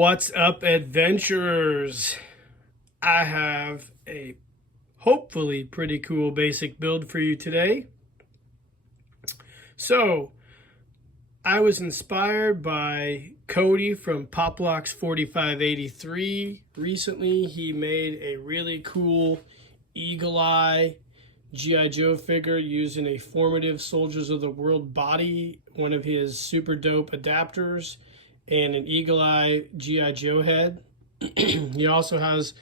What's up, adventurers? I have a hopefully pretty cool basic build for you today. So, I was inspired by Cody from Poplox 4583. Recently, he made a really cool Eagle Eye G.I. Joe figure using a formative Soldiers of the World body, one of his super dope adapters, and an Eagle Eye G.I. Joe head. He also has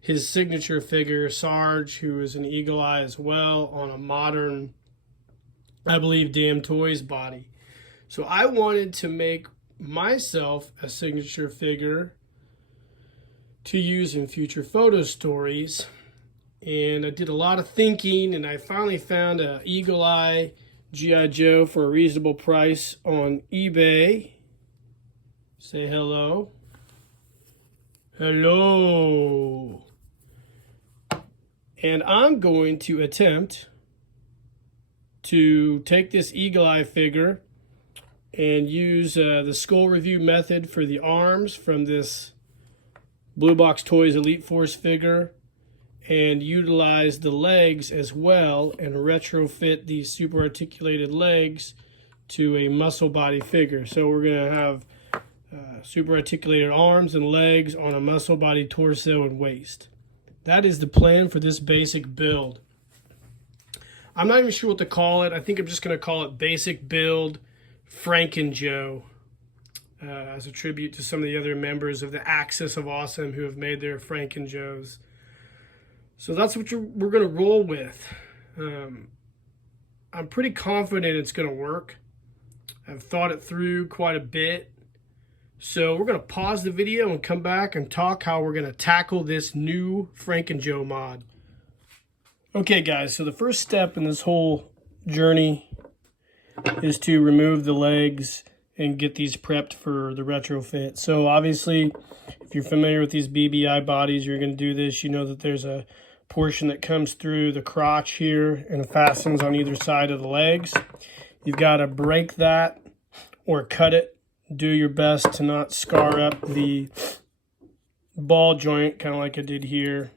his signature figure, Sarge, who is an Eagle Eye as well, on a modern, I believe, Damn Toys body. So I wanted to make myself a signature figure to use in future photo stories. And I did a lot of thinking, and I finally found an Eagle Eye G.I. Joe for a reasonable price on eBay. Say hello. Hello. And I'm going to attempt to take this Eagle Eye figure and use the skull review method for the arms from this Blue Box Toys Elite Force figure, and utilize the legs as well and retrofit these super articulated legs to a muscle body figure. So we're going to have super articulated arms and legs on a muscle body, torso, and waist. That is the plan for this basic build. I'm not even sure what to call it. I think I'm just going to call it Basic Build Franken Joe, as a tribute to some of the other members of the Axis of Awesome who have made their Franken Joes. So that's what we're going to roll with. I'm pretty confident it's going to work. I've thought it through quite a bit. So we're going to pause the video and come back and talk how we're going to tackle this new Franken Joe mod. Okay, guys, so the first step in this whole journey is to remove the legs and get these prepped for the retrofit. So obviously, if you're familiar with these BBI bodies, you're going to do this. You know that there's a portion that comes through the crotch here and fastens on either side of the legs. You've got to break that or cut it. Do your best to not scar up the ball joint, kind of like I did here.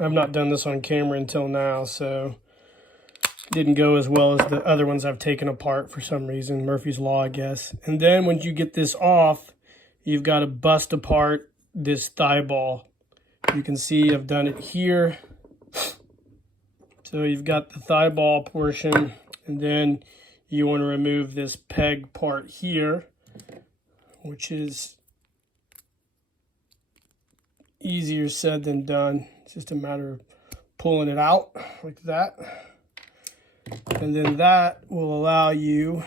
I've not done this on camera until now, so didn't go as well as the other ones I've taken apart for some reason. Murphy's Law, I guess. And then when you get this off, you've got to bust apart this thigh ball. You can see I've done it here. So you've got the thigh ball portion, and then you want to remove this peg part here, which is easier said than done. It's just a matter of pulling it out like that. And then that will allow you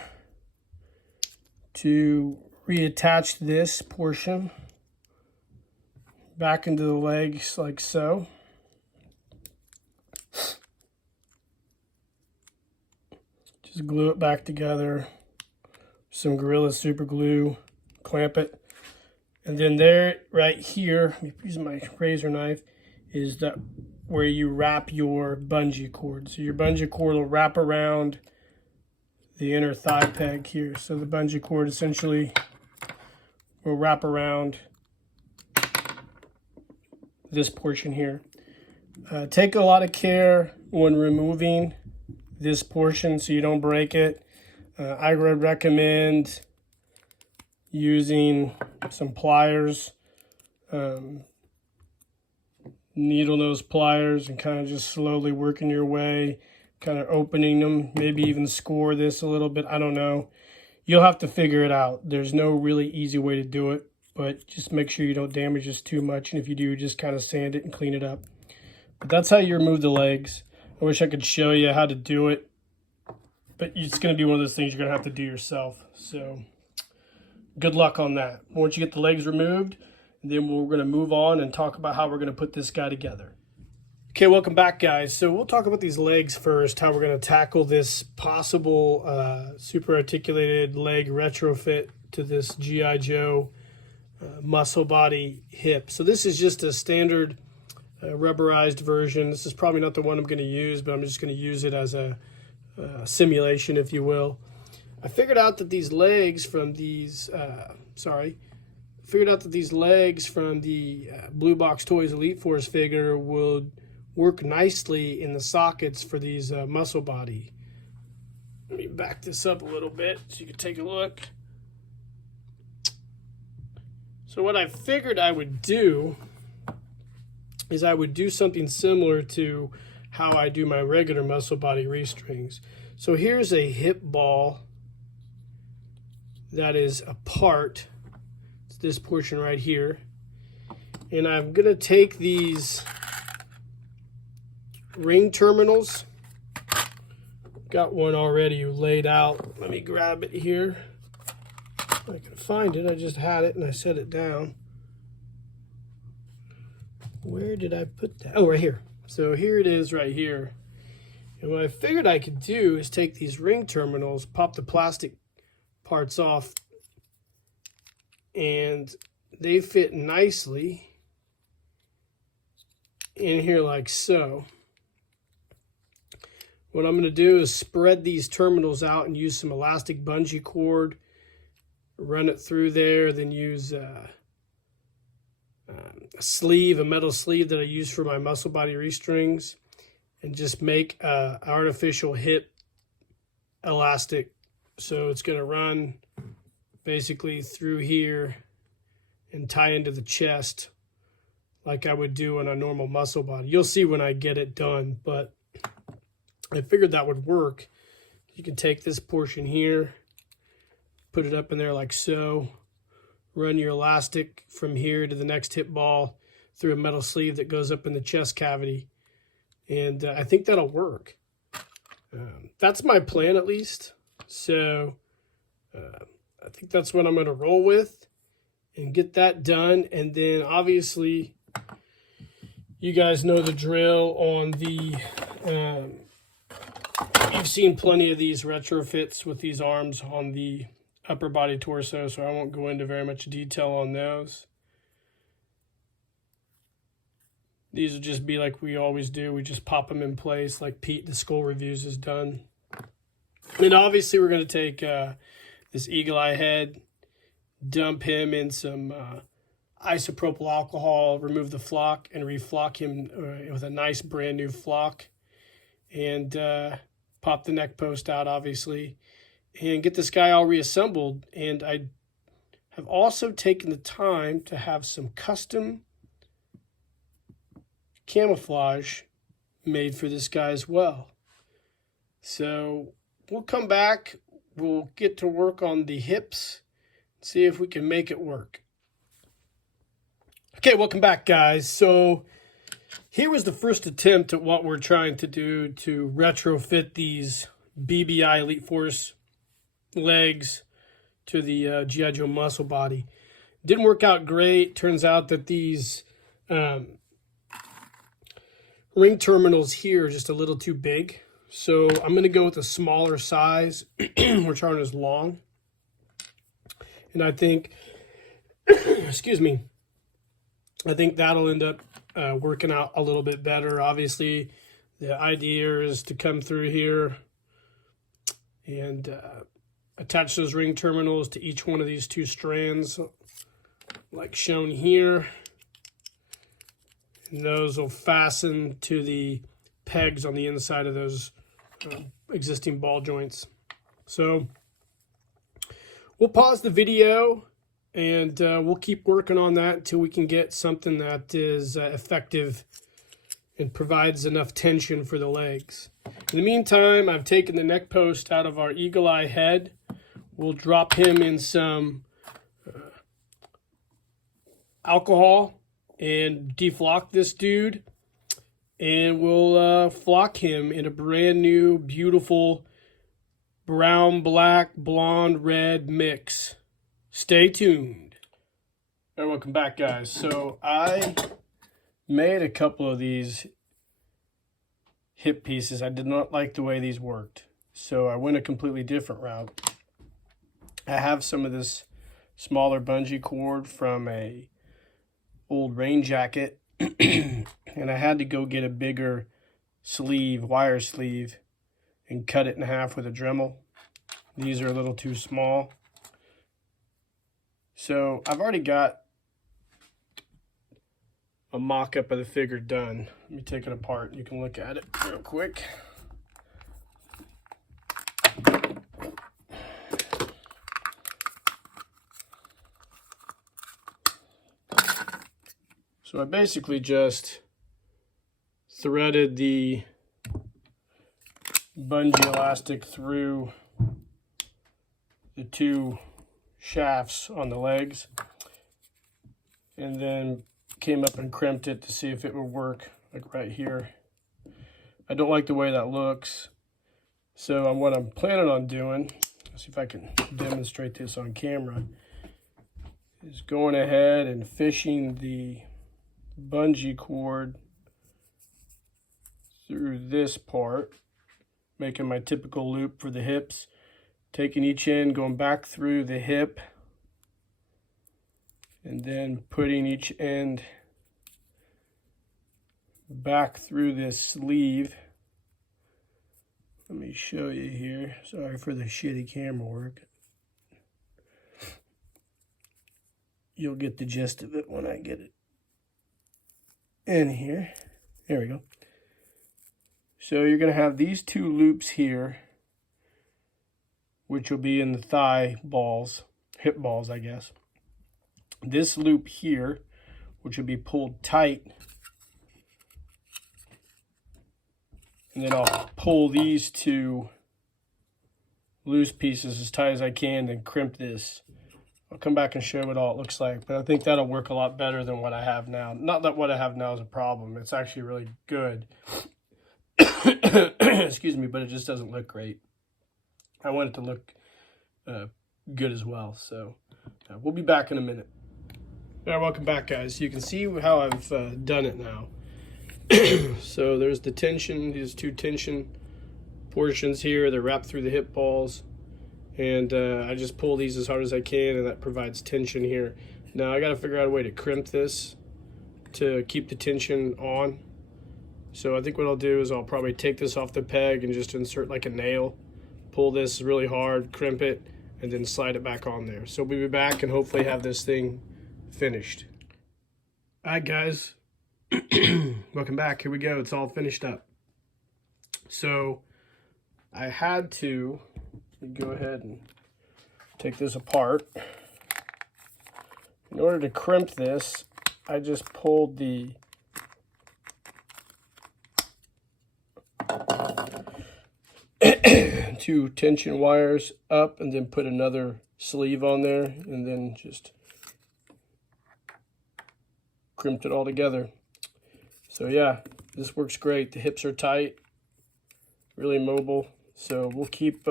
to reattach this portion back into the legs like so. Just glue it back together. Some Gorilla Super Glue. Clamp it. And then there, right here, using my razor knife, is that where you wrap your bungee cord. So your bungee cord will wrap around the inner thigh peg here. So the bungee cord essentially will wrap around this portion here. Take a lot of care when removing this portion so you don't break it. I would recommend using some pliers, needle nose pliers, and kind of just slowly working your way, kind of opening them, maybe even score this a little bit. I don't know. You'll have to figure it out. There's no really easy way to do it, but just make sure you don't damage this too much. And if you do, just kind of sand it and clean it up. But that's how you remove the legs. I wish I could show you how to do it, but it's going to be one of those things you're going to have to do yourself. So good luck on that. Once you get the legs removed, then we're going to move on and talk about how we're going to put this guy together. Okay, welcome back, guys. So we'll talk about these legs first, how we're going to tackle this possible super articulated leg retrofit to this G.I. Joe muscle body hip. So this is just a standard rubberized version. This is probably not the one I'm going to use, but I'm just going to use it as a simulation, if you will. I figured out that these legs from these sorry, figured out that these legs from the Blue Box Toys Elite Force figure would work nicely in the sockets for these muscle body. Let me back this up a little bit so you can take a look. So what I figured I would do is I would do something similar to how I do my regular muscle body restrings. So here's a hip ball that is apart. It's this portion right here. And I'm gonna take these ring terminals. Got one already laid out. Let me grab it here. If I can find it. I just had it and I set it down. Where did I put that? Oh, right here. So here it is right here. And what I figured I could do is take these ring terminals, pop the plastic parts off, and they fit nicely in here like so. What I'm going to do is spread these terminals out and use some elastic bungee cord, run it through there, then use a sleeve, a metal sleeve that I use for my muscle body restrings, and just make an artificial hip elastic. So it's going to run basically through here and tie into the chest like I would do on a normal muscle body. You'll see when I get it done, but I figured that would work. You can take this portion here, put it up in there like so, run your elastic from here to the next hip ball through a metal sleeve that goes up in the chest cavity. And I think that'll work. That's my plan at least. So I think that's what I'm going to roll with and get that done. And then obviously you guys know the drill on the, you've seen plenty of these retrofits with these arms on the upper body torso, so I won't go into very much detail on those. These will just be like we always do. We just pop them in place like Pete, the Skull Reviews, has done. And obviously we're going to take this Eagle Eye head, dump him in some isopropyl alcohol, remove the flock, and reflock him with a nice brand new flock. And pop the neck post out, obviously, and get this guy all reassembled. And I have also taken the time to have some custom camouflage made for this guy as well. So we'll come back, we'll get to work on the hips, see if we can make it work. Okay, welcome back, guys. So here was the first attempt at what we're trying to do to retrofit these BBI Elite Force legs to the G.I. Joe muscle body. Didn't work out great. Turns out that these ring terminals here are just a little too big. So I'm going to go with a smaller size, which aren't as long. And I think, excuse me, I think that'll end up working out a little bit better. Obviously, the idea is to come through here and attach those ring terminals to each one of these two strands, like shown here. And those will fasten to the pegs on the inside of those existing ball joints. So we'll pause the video and we'll keep working on that until we can get something that is effective and provides enough tension for the legs. In the meantime, I've taken the neck post out of our Eagle Eye head. We'll drop him in some alcohol and deflock this dude. And we'll flock him in a brand new, beautiful brown, black, blonde, red mix. Stay tuned. All right, welcome back, guys. So I made a couple of these hip pieces. I did not like the way these worked, so I went a completely different route. I have some of this smaller bungee cord from a old rain jacket, and I had to go get a bigger sleeve, wire sleeve, and cut it in half with a Dremel. These are a little too small. So I've already got a mock-up of the figure done. Let me take it apart. You can look at it real quick. So I basically just threaded the bungee elastic through the two shafts on the legs, and then came up and crimped it to see if it would work, like right here. I don't like the way that looks, so what I'm planning on doing, let's see if I can demonstrate this on camera, is going ahead and fishing the bungee cord through this part, making my typical loop for the hips, taking each end, going back through the hip, and then putting each end back through this sleeve. Let me show you here. Sorry for the shitty camera work. You'll get the gist of it when I get it in here. There we go. So you're going to have these two loops here, which will be in the thigh balls, hip balls, I guess. This loop here, which will be pulled tight. And then I'll pull these two loose pieces as tight as I can, then crimp this. I'll come back and show what all it looks like, but I think that'll work a lot better than what I have now. Not that what I have now is a problem. It's actually really good. Excuse me, but it just doesn't look great. I want it to look good as well. So we'll be back in a minute. All right, welcome back, guys. You can see how I've done it now. So there's the tension, these two tension portions here. They're wrapped through the hip balls. And I just pull these as hard as I can, and that provides tension here. Now I got to figure out a way to crimp this to keep the tension on. So I think what I'll do is I'll probably take this off the peg and just insert like a nail, pull this really hard, crimp it, and then slide it back on there. So we'll be back and hopefully have this thing finished. All right, guys, welcome back. Here we go. It's all finished up. So I had to go ahead and take this apart. In order to crimp this, I just pulled the two tension wires up and then put another sleeve on there and then just crimped it all together. So yeah, this works great. The hips are tight, really mobile. So we'll keep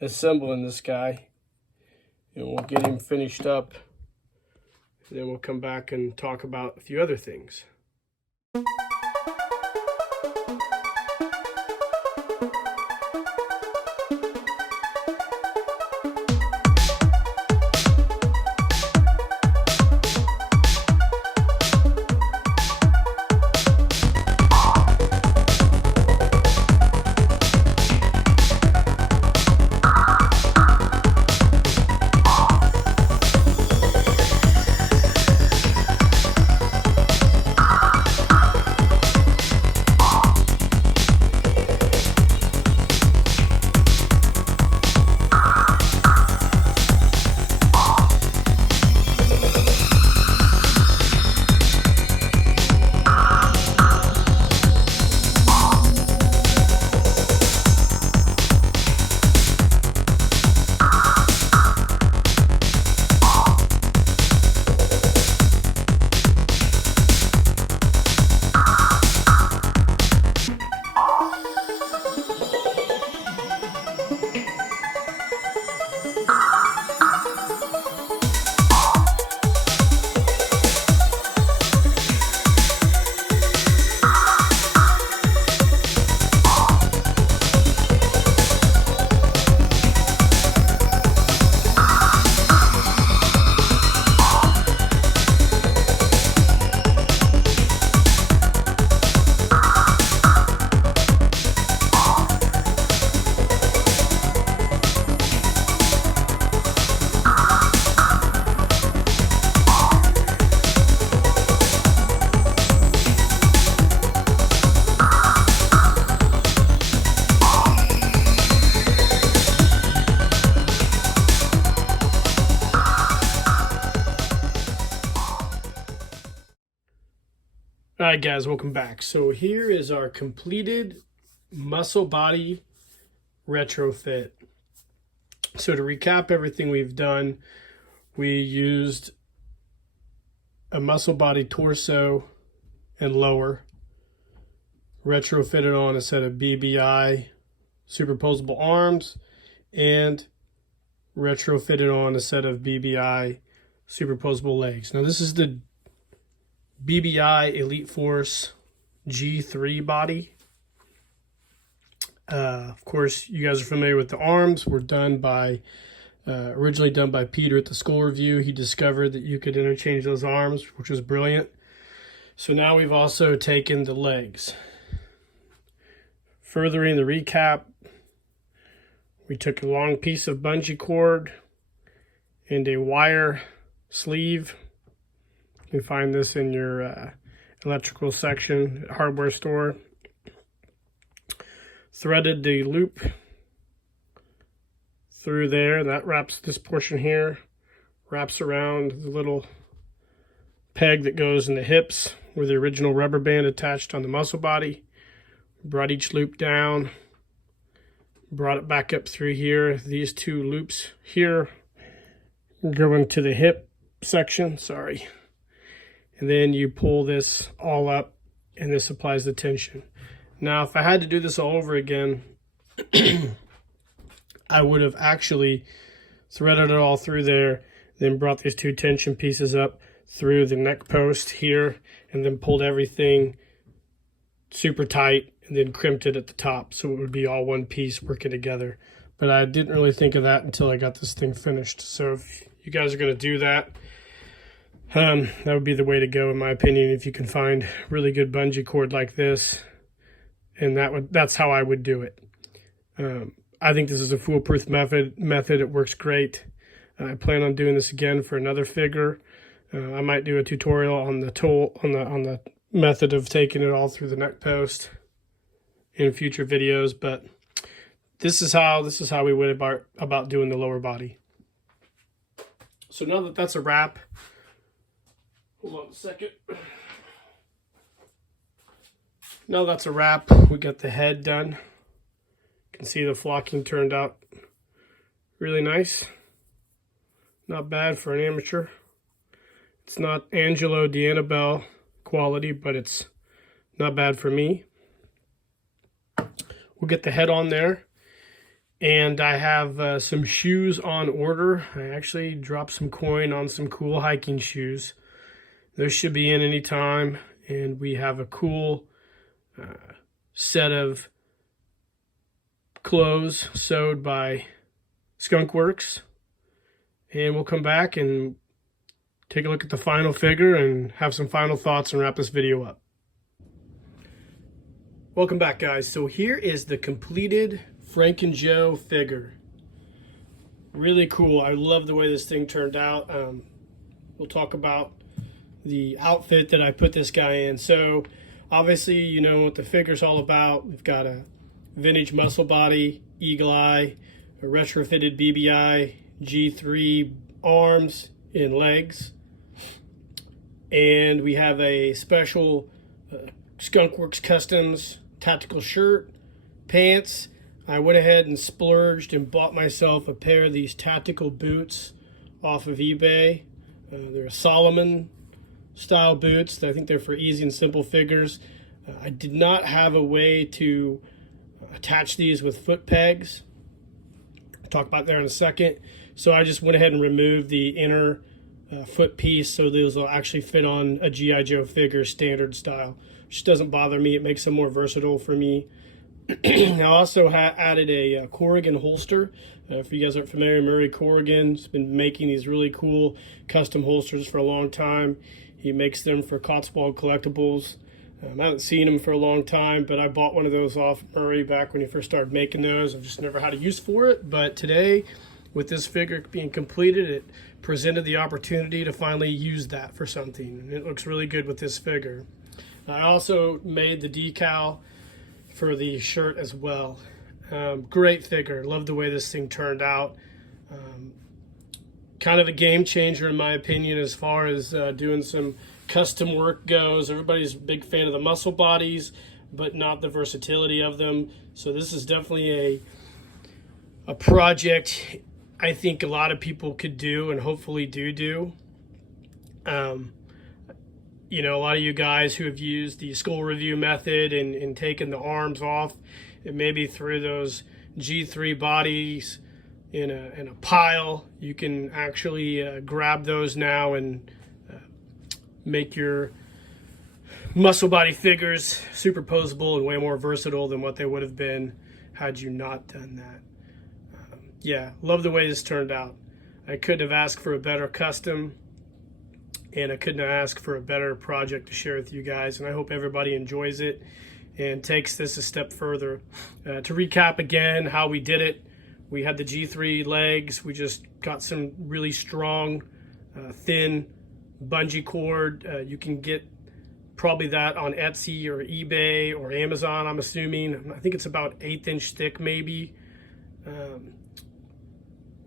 assembling this guy and we'll get him finished up, and then we'll come back and talk about a few other things. Alright guys, welcome back. So here is our completed muscle body retrofit. So to recap everything we've done, we used a muscle body torso and lower, retrofitted on a set of BBI superposable arms, and retrofitted on a set of BBI superposable legs. Now this is the BBI Elite Force G3 body. Of course, you guys are familiar with the arms. Were done by, originally done by Peter at the school review. He discovered that you could interchange those arms, which was brilliant. So now we've also taken the legs. Furthering the recap, we took a long piece of bungee cord and a wire sleeve. You can find this in your electrical section at hardware store. Threaded the loop through there. That wraps this portion here, wraps around the little peg that goes in the hips with the original rubber band attached on the muscle body. Brought each loop down, brought it back up through here. These two loops here go into the hip section, sorry. And then you pull this all up and this applies the tension. Now, if I had to do this all over again, I would have actually threaded it all through there, then brought these two tension pieces up through the neck post here, and then pulled everything super tight and then crimped it at the top so it would be all one piece working together. But I didn't really think of that until I got this thing finished. So if you guys are going to do that, that would be the way to go, in my opinion, if you can find really good bungee cord like this. And that's how I would do it. I think this is a foolproof method. It works great. I plan on doing this again for another figure. I might do a tutorial on the method of taking it all through the neck post in future videos. But this is how we went about doing the lower body. So now that that's a wrap. Hold on a second. Now that's a wrap. We got the head done. You can see the flocking turned out really nice. Not bad for an amateur. It's not Angelo D'Annibale quality, but it's not bad for me. We'll get the head on there. And I have some shoes on order. I actually dropped some coin on some cool hiking shoes. Those should be in any time. And we have a cool set of clothes sewed by Skunk Works. And we'll come back and take a look at the final figure and have some final thoughts and wrap this video up. Welcome back, guys. So here is the completed Frank and Joe figure. Really cool. I love the way this thing turned out. We'll talk about the outfit that I put this guy in. So obviously, you know what the figure's all about. We've got a vintage muscle body, eagle eye, a retrofitted BBI G3 arms and legs. And we have a special Skunk Works Customs tactical shirt, pants. I went ahead and splurged and bought myself a pair of these tactical boots off of eBay. They're Solomon style boots. I think they're for easy and simple figures. I did not have a way to attach these with foot pegs. I'll talk about that in a second. So I just went ahead and removed the inner foot piece so those will actually fit on a G.I. Joe figure standard style, which doesn't bother me. It makes them more versatile for me. I also added a Corrigan holster. If you guys aren't familiar, Murray Corrigan's been making these really cool custom holsters for a long time. He makes them for Cotswold Collectibles. I haven't seen them for a long time, but I bought one of those off Murray back when he first started making those. I've just never had a use for it. But today, with this figure being completed, it presented the opportunity to finally use that for something. And it looks really good with this figure. I also made the decal for the shirt as well. Great figure. Love the way this thing turned out. Kind of a game changer in my opinion as far as doing some custom work goes. Everybody's a big fan of the muscle bodies, but not the versatility of them. So this is definitely a project I think a lot of people could do and hopefully do. You know, a lot of you guys who have used the skull review method and taken the arms off and maybe threw those G3 bodies in a pile, you can actually grab those now and make your muscle body figures superposable and way more versatile than what they would have been had you not done that. Yeah, love the way this turned out. I couldn't have asked for a better custom, and I couldn't have asked for a better project to share with you guys, and I hope everybody enjoys it and takes this a step further. To recap again how we did it, we had the G3 legs. We just got some really strong, thin bungee cord. You can get probably that on Etsy or eBay or Amazon, I'm assuming. I think it's about 1/8 inch thick maybe,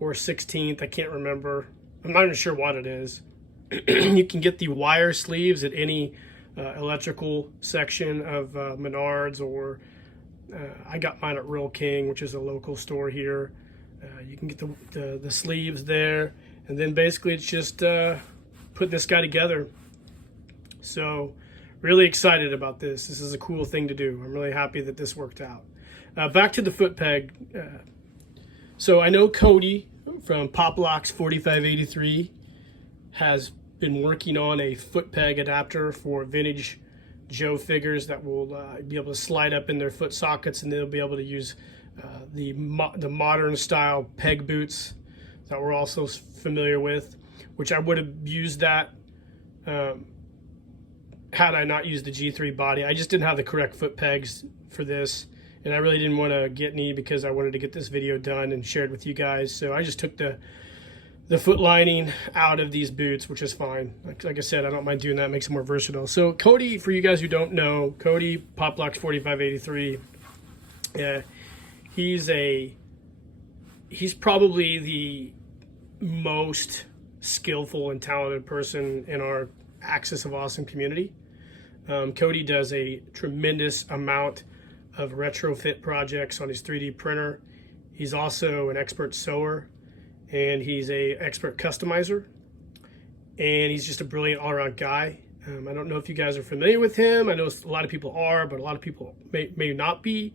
or 1/16. I can't remember. I'm not even sure what it is. You can get the wire sleeves at any electrical section of Menards, or I got mine at Real King, which is a local store here. You can get the sleeves there, and then basically it's just putting this guy together. So really excited about this. This is a cool thing to do. I'm really happy that this worked out. Back to the foot peg. So I know Cody from Poplocks 4583 has been working on a foot peg adapter for vintage Joe figures that will be able to slide up in their foot sockets, and they'll be able to use the modern style peg boots that we're also familiar with, which I would have used that had I not used the G3 body. I just didn't have the correct foot pegs for this, and I really didn't want to get any because I wanted to get this video done and shared with you guys. So I just took the foot lining out of these boots, which is fine. Like I said, I don't mind doing that. It makes it more versatile. So Cody, for you guys who don't know, Cody Poplocks 4583, he's probably the most skillful and talented person in our Axis of Awesome community. Cody does a tremendous amount of retrofit projects on his 3D printer. He's also an expert sewer, and he's an expert customizer, and he's just a brilliant all-around guy. I don't know if you guys are familiar with him. I know a lot of people are, but a lot of people may not be.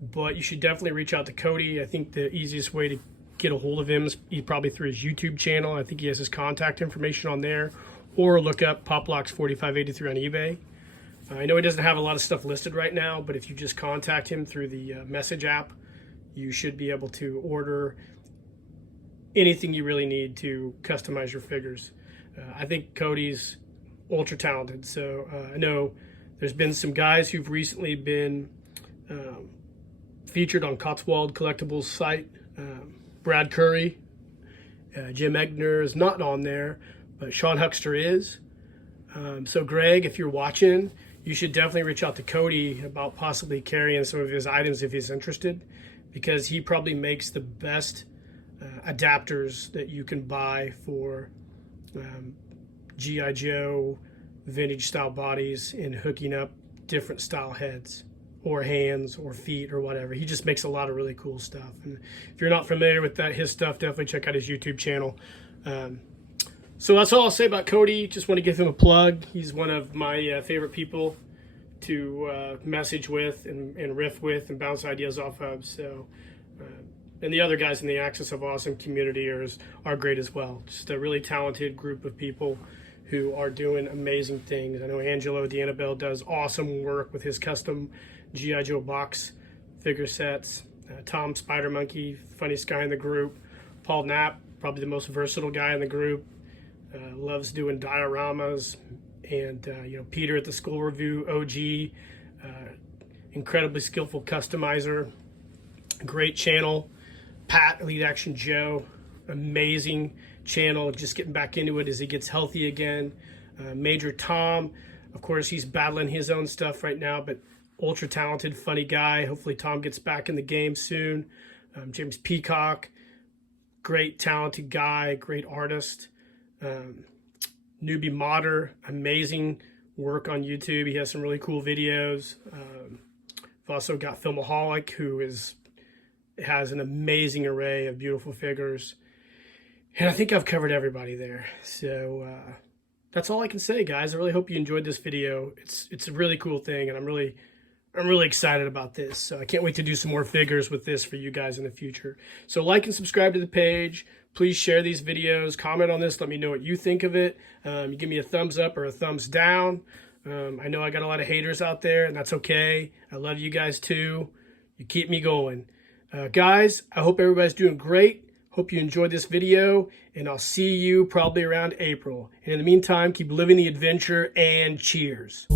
But you should definitely reach out to Cody. I think the easiest way to get a hold of him is probably through his YouTube channel. I think he has his contact information on there, or look up Poplocks 4583 on eBay. I know he doesn't have a lot of stuff listed right now, but if you just contact him through the message app, you should be able to order anything you really need to customize your figures. I think Cody's ultra talented. So I know there's been some guys who've recently been featured on Cotswold Collectibles site. Brad Curry, Jim Egner is not on there, but Sean Huckster is. So Greg, if you're watching, you should definitely reach out to Cody about possibly carrying some of his items if he's interested, because he probably makes the best adapters that you can buy for G.I. Joe vintage style bodies and hooking up different style heads or hands or feet or whatever. He just makes a lot of really cool stuff. And if you're not familiar with his stuff, definitely check out his YouTube channel. So that's all I'll say about Cody. Just want to give him a plug. He's one of my favorite people to message with and riff with and bounce ideas off of. So, and the other guys in the Axis of Awesome community are great as well. Just a really talented group of people who are doing amazing things. I know Angelo the Annabelle does awesome work with his custom G.I. Joe box figure sets. Tom Spider Monkey, funniest guy in the group. Paul Knapp, probably the most versatile guy in the group. Loves doing dioramas. And Peter at the Skull Review OG, incredibly skillful customizer, great channel. Pat, Elite Action Joe, amazing channel, just getting back into it as he gets healthy again. Major Tom, of course, he's battling his own stuff right now, but ultra talented, funny guy. Hopefully Tom gets back in the game soon. James Peacock, great talented guy, great artist. Newbie Modder, amazing work on YouTube. He has some really cool videos. I've also got Filmaholic, who has an amazing array of beautiful figures. And I think I've covered everybody there. So that's all I can say, guys. I really hope you enjoyed this video. It's a really cool thing, and I'm really excited about this. So I can't wait to do some more figures with this for you guys in the future. So like and subscribe to the page. Please share these videos. Comment on this. Let me know what you think of it. You give me a thumbs up or a thumbs down. I know I got a lot of haters out there, and that's okay. I love you guys too. You keep me going. Guys, I hope everybody's doing great. Hope you enjoyed this video, and I'll see you probably around April. And in the meantime, keep living the adventure, and cheers.